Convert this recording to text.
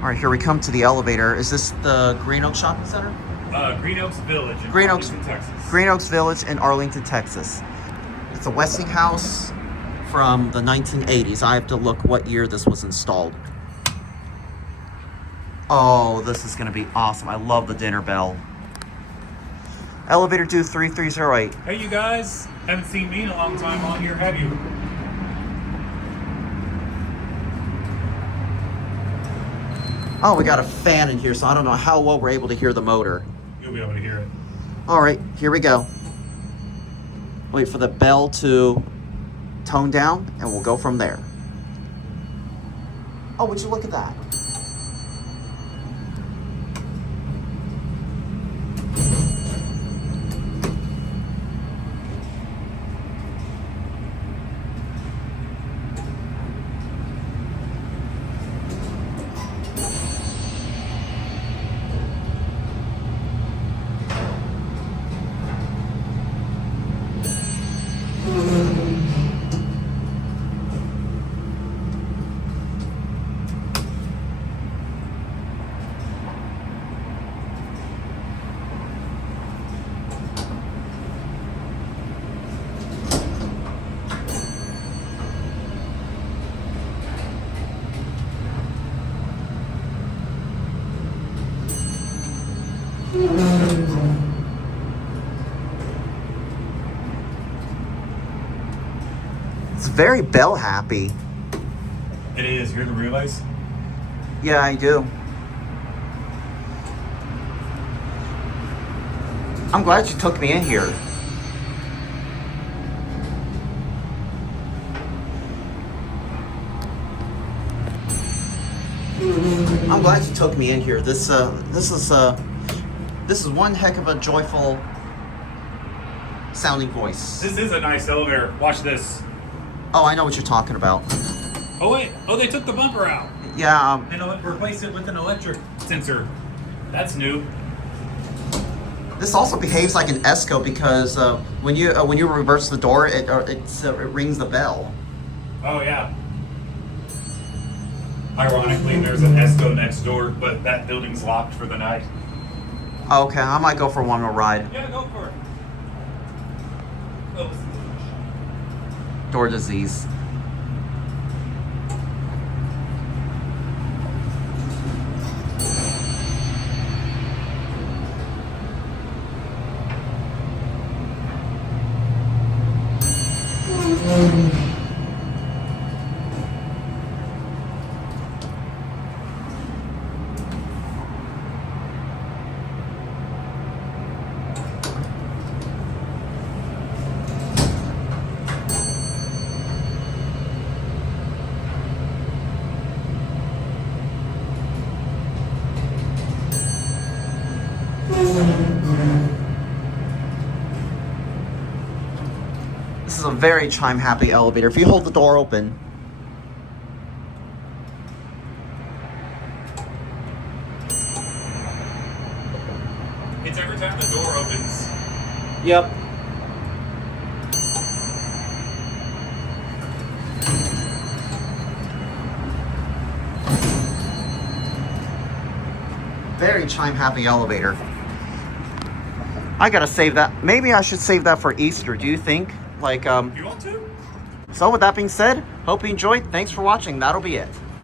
All right, here we come to the elevator. Is this the Green Oaks Shopping Center? Green Oaks Village in Green Oaks, Arlington, Texas. Green Oaks Village in Arlington, Texas. It's a Westinghouse from the 1980s. I have to look what year this was installed. Oh, this is going to be awesome. I love the dinner bell. Elevator due 3308. Hey, you guys. Haven't seen me in a long time on here, have you? Oh, we got a fan in here, so I don't know how well we're able to hear the motor. You'll be able to hear it. All right, here we go. Wait for the bell to tone down, and we'll go from there. Oh, would you look at that? It's very bell happy. It is. Hear the relays? Yeah, I do. I'm glad you took me in here. I'm glad you took me in here. This is one heck of a joyful sounding voice. This is a nice elevator. Watch this. Oh, I know what you're talking about. Oh, wait. Oh, they took the bumper out. Yeah. And replaced it with an electric sensor. That's new. This also behaves like an ESCO because when you reverse the door, it rings the bell. Oh, yeah. Ironically, there's an ESCO next door, but that building's locked for the night. Okay, I might go for one more ride. Yeah, go for it. Oh. Door disease. This is a very chime happy elevator. If you hold the door open, It's every time the door opens. yep. Very chime happy elevator. I gotta save that. Maybe I should save that for Easter. Do you think? You want to? So with that being said, hope you enjoyed. Thanks for watching. That'll be it.